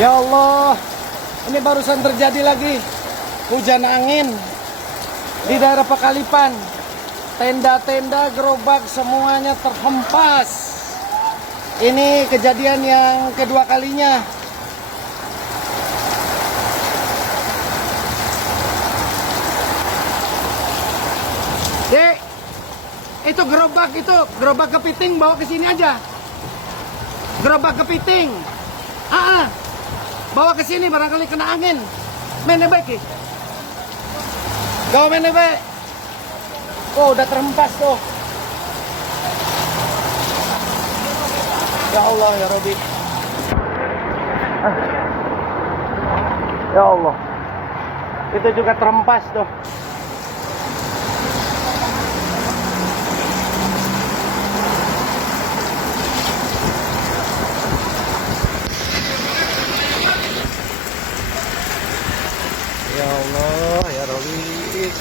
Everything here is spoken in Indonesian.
Ya Allah, ini barusan terjadi lagi hujan angin di daerah Pekalipan. Tenda-tenda, gerobak semuanya terhempas. Ini kejadian yang kedua kalinya. Dek, itu gerobak kepiting, bawa ke sini aja. Gerobak kepiting. Bawa ke sini barangkali kena angin. Mene baik. Gawa mene baik. Oh, udah terhempas tuh. Ya Allah ya Rabbi. Ya Allah. Itu juga terhempas tuh. Ya Allah ya Rabbi.